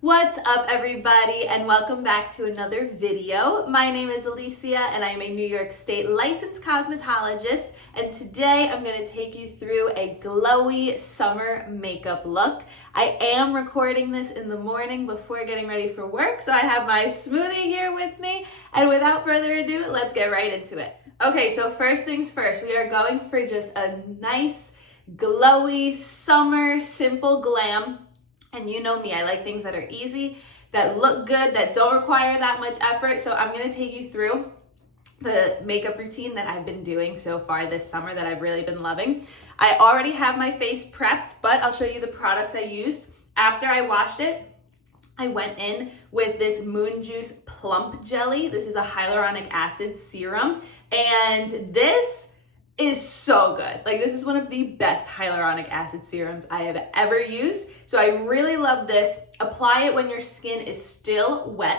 What's up, everybody, and welcome back to another video. My name is Alicia and I'm a New York State licensed cosmetologist, and today I'm going to take you through a glowy summer makeup look. I am recording this in the morning before getting ready for work, so I have my smoothie here with me, and without further ado, let's get right into it. Okay, so first things first, we are going for just a nice glowy summer simple glam. And you know me, I like things that are easy, that look good, that don't require that much effort. So I'm gonna take you through the makeup routine that I've been doing so far this summer that I've really been loving. I already have my face prepped, but I'll show you the products I used. After I washed it, I went in with this Moon Juice Plump Jelly. This is a hyaluronic acid serum, and this is so good. Like, this is one of the best hyaluronic acid serums I have ever used. So I really love this. Apply it when your skin is still wet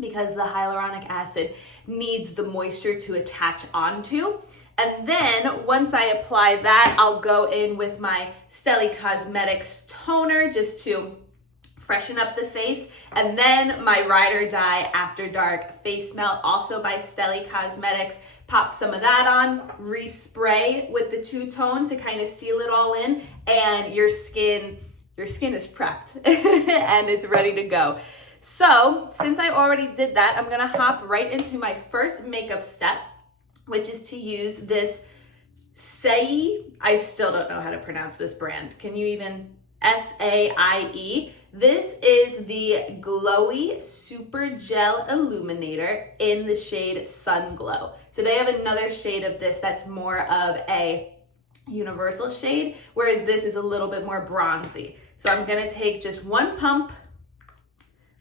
because the hyaluronic acid needs the moisture to attach onto. And then once I apply that, I'll go in with my Steli Cosmetics toner just to freshen up the face. And then my Ride or Die After Dark Face Melt, also by Steli Cosmetics. Pop some of that on, respray with the two-tone to kind of seal it all in, and your skin is prepped and it's ready to go. So since I already did that, I'm gonna hop right into my first makeup step, which is to use this Saie, I still don't know how to pronounce this brand. Can you even? Saie. This is the Glowy Super Gel Illuminator in the shade Sun Glow. So they have another shade of this that's more of a universal shade, whereas this is a little bit more bronzy. So I'm gonna take just one pump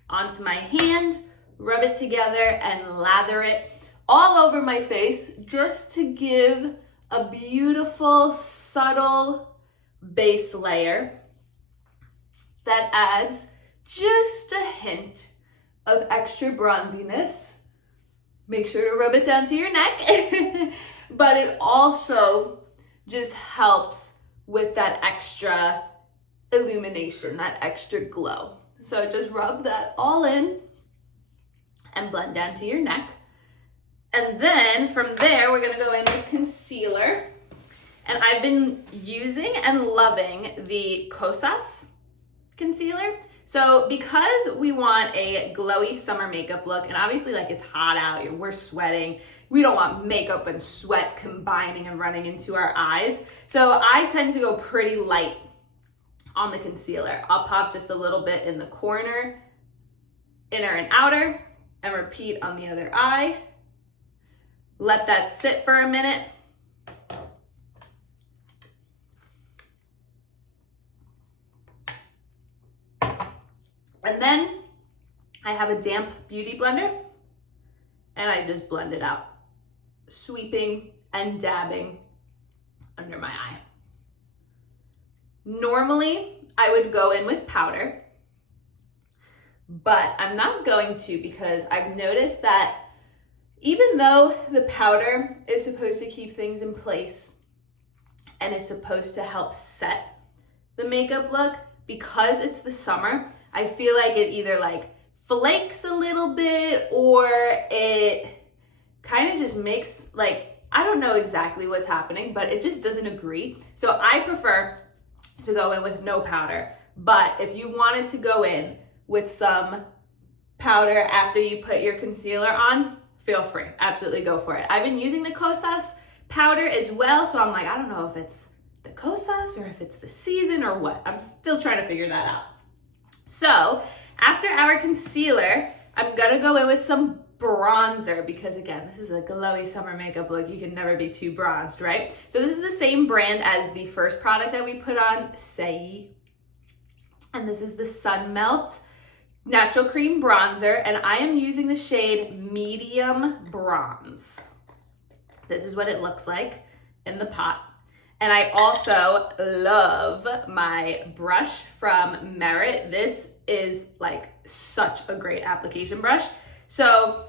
onto my hand, rub it together, and lather it all over my face just to give a beautiful, subtle base layer that adds just a hint of extra bronziness. Make sure to rub it down to your neck, but it also just helps with that extra illumination, that extra glow. So just rub that all in and blend down to your neck. And then from there, we're gonna go in with concealer. And I've been using and loving the Kosas concealer. So because we want a glowy summer makeup look, and obviously like it's hot out, we're sweating, we don't want makeup and sweat combining and running into our eyes. So I tend to go pretty light on the concealer. I'll pop just a little bit in the corner, inner and outer, and repeat on the other eye. Let that sit for a minute. And then I have a damp beauty blender and I just blend it out, sweeping and dabbing under my eye. Normally, I would go in with powder, but I'm not going to because I've noticed that even though the powder is supposed to keep things in place and is supposed to help set the makeup look, because it's the summer, I feel like it either like flakes a little bit or it kind of just makes like, I don't know exactly what's happening, but it just doesn't agree. So I prefer to go in with no powder. But if you wanted to go in with some powder after you put your concealer on, feel free, absolutely go for it. I've been using the Kosas powder as well, so I'm like, I don't know if it's the Kosas or if it's the season or what. I'm still trying to figure that out. So after our concealer, I'm gonna go in with some bronzer because again, this is a glowy summer makeup look. You can never be too bronzed, right? So this is the same brand as the first product that we put on, Saie. And this is the Sun Melt Natural Cream Bronzer, and I am using the shade Medium Bronze. This is what it looks like in the pot. And I also love my brush from Merit. This is like such a great application brush. So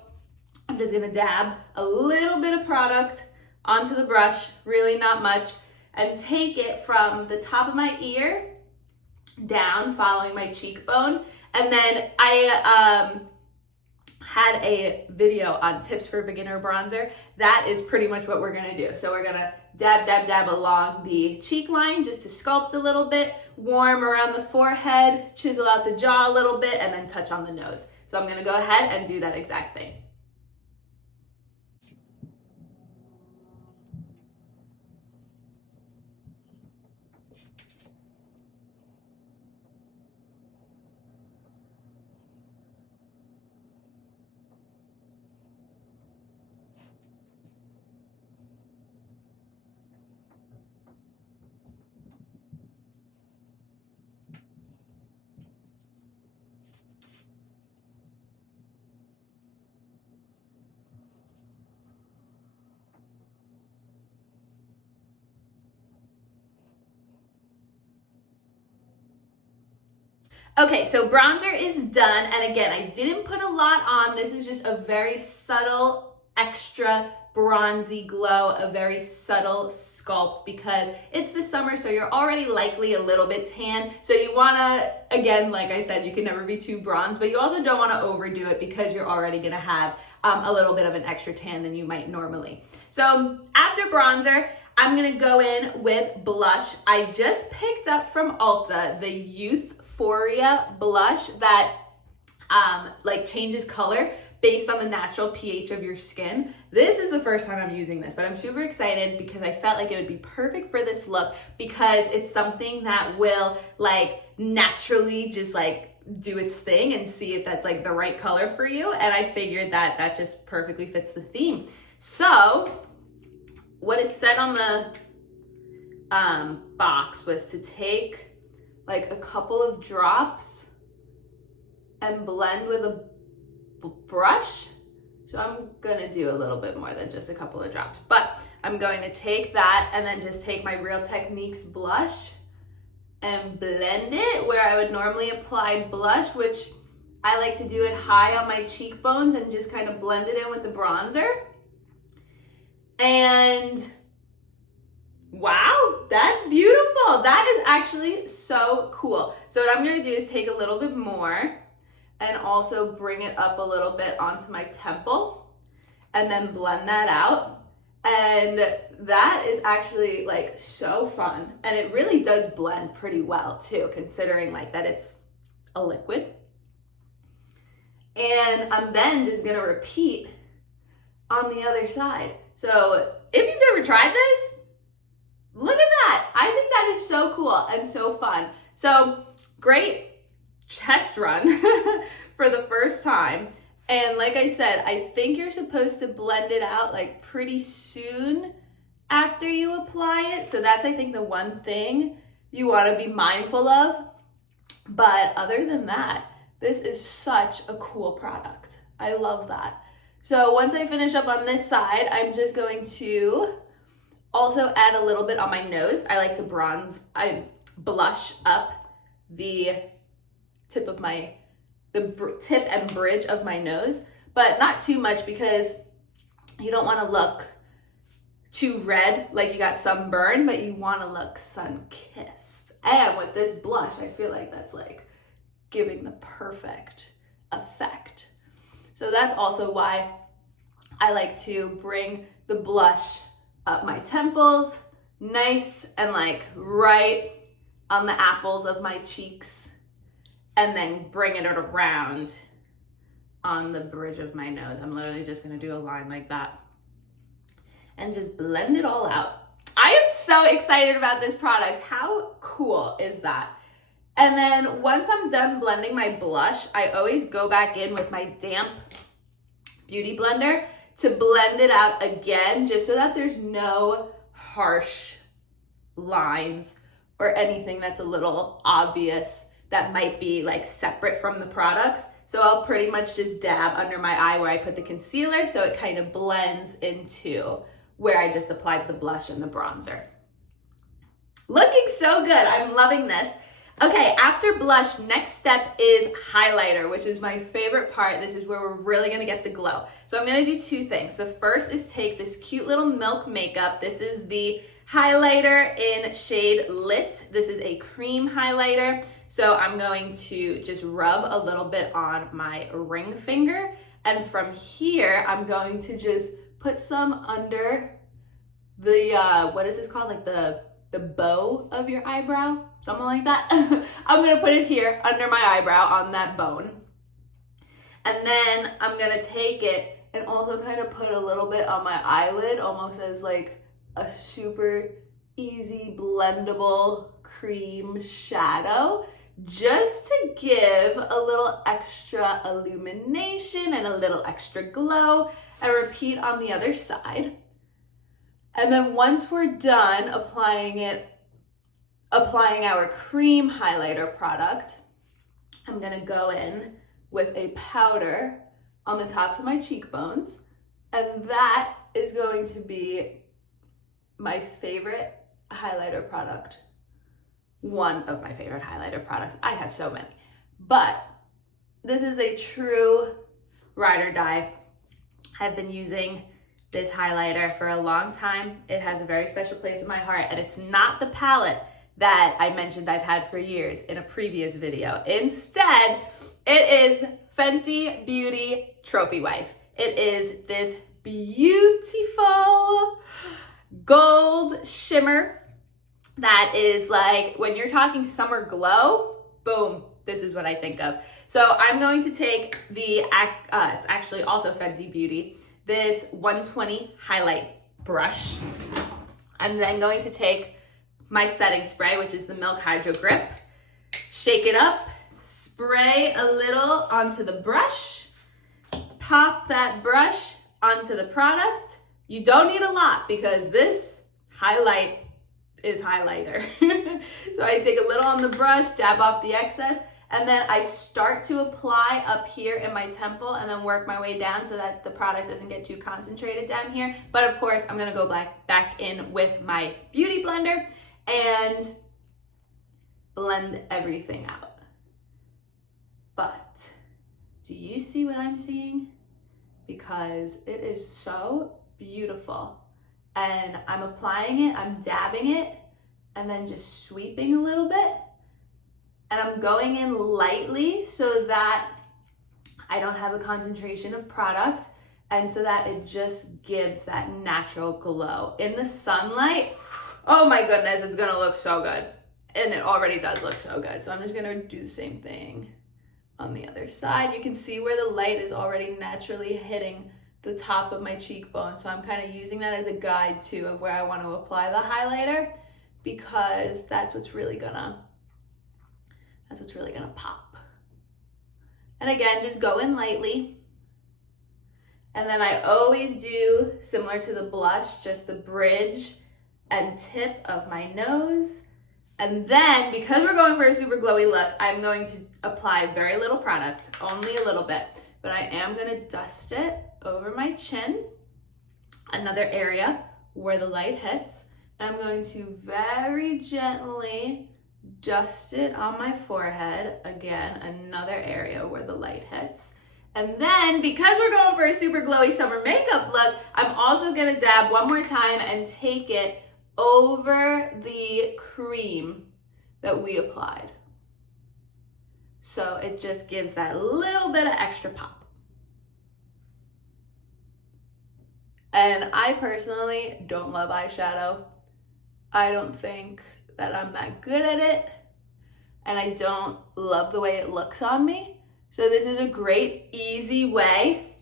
I'm just gonna dab a little bit of product onto the brush, really not much, and take it from the top of my ear down, following my cheekbone, And then I had a video on tips for beginner bronzer. That is pretty much what we're gonna do. So we're gonna dab, dab, dab along the cheek line just to sculpt a little bit, warm around the forehead, chisel out the jaw a little bit, and then touch on the nose. So I'm gonna go ahead and do that exact thing. Okay, so bronzer is done, and again, I didn't put a lot on. This is just a very subtle, extra bronzy glow, a very subtle sculpt because it's the summer, so you're already likely a little bit tan. So you wanna, again, like I said, you can never be too bronze, but you also don't wanna overdo it because you're already gonna have a little bit of an extra tan than you might normally. So after bronzer, I'm gonna go in with blush. I just picked up from Ulta the Youthforia blush that like changes color based on the natural pH of your skin. This is the first time I'm using this, but I'm super excited because I felt like it would be perfect for this look because it's something that will like naturally just like do its thing and see if that's like the right color for you. And I figured that that just perfectly fits the theme. So what it said on the box was to take like a couple of drops and blend with a brush. So I'm gonna do a little bit more than just a couple of drops, but I'm going to take that and then just take my Real Techniques blush and blend it where I would normally apply blush, which I like to do it high on my cheekbones and just kind of blend it in with the bronzer. And wow, that's beautiful. That is actually so cool. So what I'm gonna do is take a little bit more and also bring it up a little bit onto my temple and then blend that out. And that is actually like so fun. And it really does blend pretty well too, considering like that it's a liquid. And I'm then just gonna repeat on the other side. So if you've never tried this, look at that. I think that is so cool and so fun. So great test run for the first time. And like I said, I think you're supposed to blend it out like pretty soon after you apply it. So that's, I think, the one thing you want to be mindful of. But other than that, this is such a cool product. I love that. So once I finish up on this side, I'm just going to also add a little bit on my nose. I like to blush up the tip of the tip and bridge of my nose, but not too much because you don't want to look too red like you got sunburn, but you want to look sun-kissed. And with this blush, I feel like that's like giving the perfect effect. So that's also why I like to bring the blush up my temples, nice and like right on the apples of my cheeks, and then bring it around on the bridge of my nose. I'm literally just gonna do a line like that and just blend it all out. I am so excited about this product. How cool is that? And then once I'm done blending my blush, I always go back in with my damp beauty blender to blend it out again, just so that there's no harsh lines or anything that's a little obvious that might be like separate from the products. So I'll pretty much just dab under my eye where I put the concealer so it kind of blends into where I just applied the blush and the bronzer. Looking so good, I'm loving this. Okay, after blush, next step is highlighter, which is my favorite part. This is where we're really gonna get the glow. So I'm gonna do two things. The first is take this cute little Milk makeup. This is the highlighter in shade Lit. This is a cream highlighter. So I'm going to just rub a little bit on my ring finger. And from here, I'm going to just put some under the, what is this called? Like the bow of your eyebrow, something like that. I'm gonna put it here under my eyebrow on that bone. And then I'm gonna take it and also kind of put a little bit on my eyelid, almost as like a super easy blendable cream shadow, just to give a little extra illumination and a little extra glow, and repeat on the other side. And then once we're done applying our cream highlighter product, I'm gonna go in with a powder on the top of my cheekbones, and that is going to be my favorite highlighter product. One of my favorite highlighter products. I have so many, but this is a true ride or die. I've been using this highlighter for a long time. It has a very special place in my heart, and it's not the palette that I mentioned I've had for years in a previous video. Instead, it is Fenty Beauty Trophy Wife. It is this beautiful gold shimmer that is like, when you're talking summer glow, boom, this is what I think of. So I'm going to take the, it's actually also Fenty Beauty, this 120 highlight brush. I'm then going to take my setting spray, which is the Milk Hydro Grip, shake it up, spray a little onto the brush, pop that brush onto the product. You don't need a lot because this highlight is highlighter. So I take a little on the brush, dab off the excess, and then I start to apply up here in my temple and then work my way down so that the product doesn't get too concentrated down here. But of course, I'm gonna go back in with my beauty blender and blend everything out. But do you see what I'm seeing? Because it is so beautiful. And I'm applying it, I'm dabbing it, and then just sweeping a little bit. And I'm going in lightly so that I don't have a concentration of product, and so that it just gives that natural glow. In the sunlight, oh my goodness, it's gonna look so good. And it already does look so good. So I'm just gonna do the same thing on the other side. You can see where the light is already naturally hitting the top of my cheekbone. So I'm kind of using that as a guide too of where I want to apply the highlighter, because that's what's really gonna pop. And again, just go in lightly. And then I always do, similar to the blush, just the bridge and tip of my nose. And then, because we're going for a super glowy look, I'm going to apply very little product, only a little bit, but I am gonna dust it over my chin, another area where the light hits. And I'm going to very gently dust it on my forehead, again, another area where the light hits. And then, because we're going for a super glowy summer makeup look, I'm also gonna dab one more time and take it over the cream that we applied. So it just gives that little bit of extra pop. And I personally don't love eyeshadow. I don't think that I'm that good at it, and I don't love the way it looks on me. So this is a great, easy way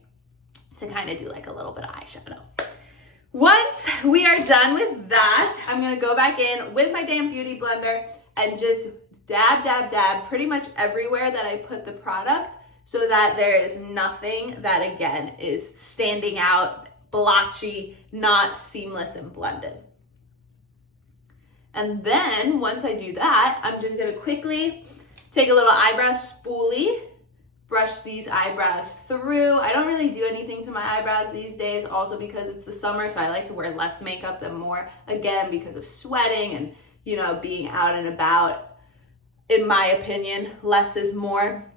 to kind of do like a little bit of eyeshadow. Once we are done with that, I'm gonna go back in with my damn beauty blender and just dab, dab, dab pretty much everywhere that I put the product, so that there is nothing that, again, is standing out, blotchy, not seamless and blended. And then once I do that, I'm just gonna quickly take a little eyebrow spoolie, brush these eyebrows through. I don't really do anything to my eyebrows these days, also because it's the summer, so I like to wear less makeup than more, again, because of sweating and, you know, being out and about. In my opinion, less is more.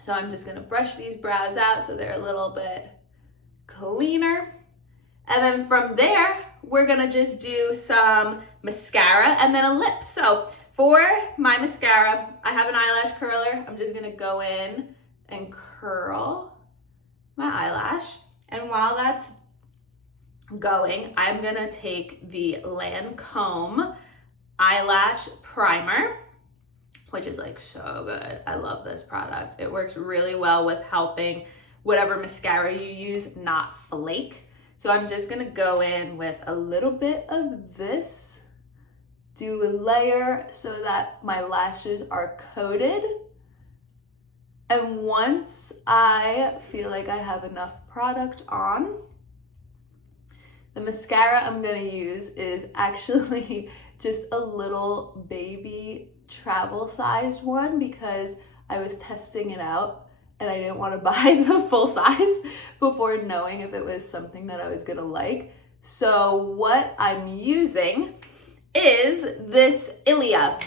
So I'm just gonna brush these brows out so they're a little bit cleaner. And then from there, we're gonna just do some mascara and then a lip. So for my mascara, I have an eyelash curler. I'm just gonna go in and curl my eyelash. And while that's going, I'm gonna take the Lancome eyelash primer, which is like so good. I love this product. It works really well with helping whatever mascara you use not flake. So I'm just gonna go in with a little bit of this, do a layer so that my lashes are coated. And once I feel like I have enough product on, the mascara I'm gonna use is actually just a little baby travel sized one because I was testing it out and I didn't want to buy the full size before knowing if it was something that I was gonna like. So what I'm using is this Ilia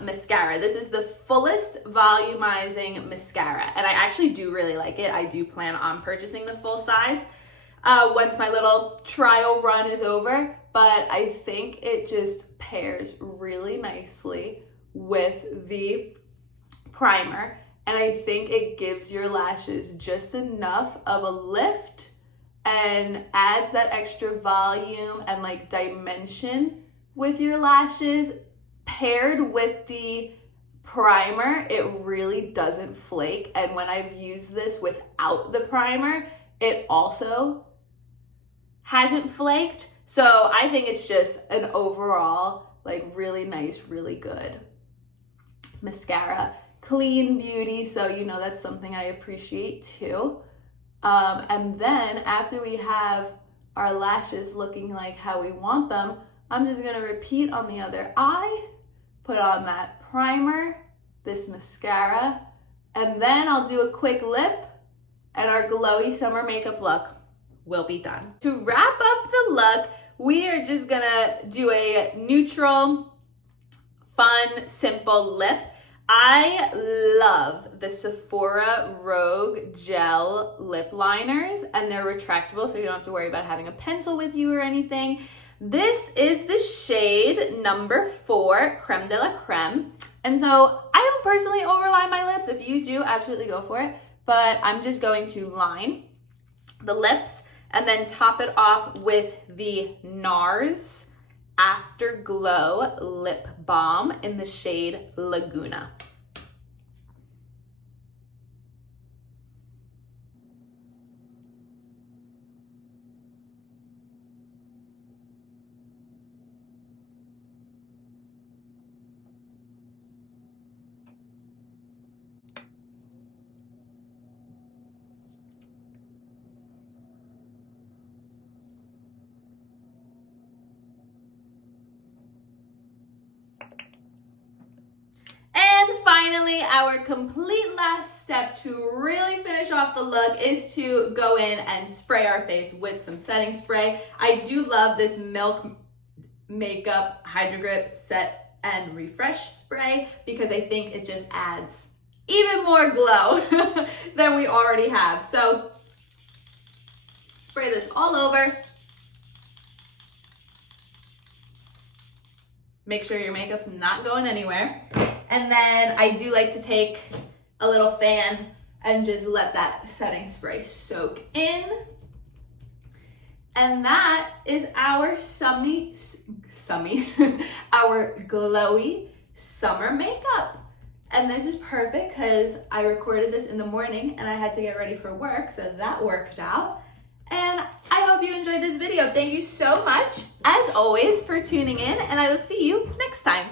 mascara. This is the fullest volumizing mascara, and I actually do really like it. I do plan on purchasing the full size once my little trial run is over, but I think it just pairs really nicely with the primer, and I think it gives your lashes just enough of a lift and adds that extra volume and like dimension with your lashes. Paired with the primer, it really doesn't flake, and when I've used this without the primer, it also hasn't flaked. So I think it's just an overall like really nice, really good mascara. Clean beauty, so you know that's something I appreciate too. And then after we have our lashes looking like how we want them, I'm just gonna repeat on the other eye, put on that primer, this mascara, and then I'll do a quick lip and our glowy summer makeup look will be done. To wrap up the look, we are just gonna do a neutral, fun, simple lip. I love the Sephora Rogue Gel lip liners, and they're retractable, so you don't have to worry about having a pencil with you or anything. This is the shade number 4, Creme de la Creme. And so I don't personally overline my lips. If you do, absolutely go for it. But I'm just going to line the lips and then top it off with the NARS Afterglow Lip Balm in the shade Laguna. Finally, our complete last step to really finish off the look is to go in and spray our face with some setting spray. I do love this Milk Makeup Hydro Grip Set and Refresh Spray because I think it just adds even more glow than we already have. So spray this all over. Make sure your makeup's not going anywhere. And then I do like to take a little fan and just let that setting spray soak in. And that is our our glowy summer makeup. And this is perfect because I recorded this in the morning and I had to get ready for work, so that worked out. And I hope you enjoyed this video. Thank you so much, as always, for tuning in, and I will see you next time.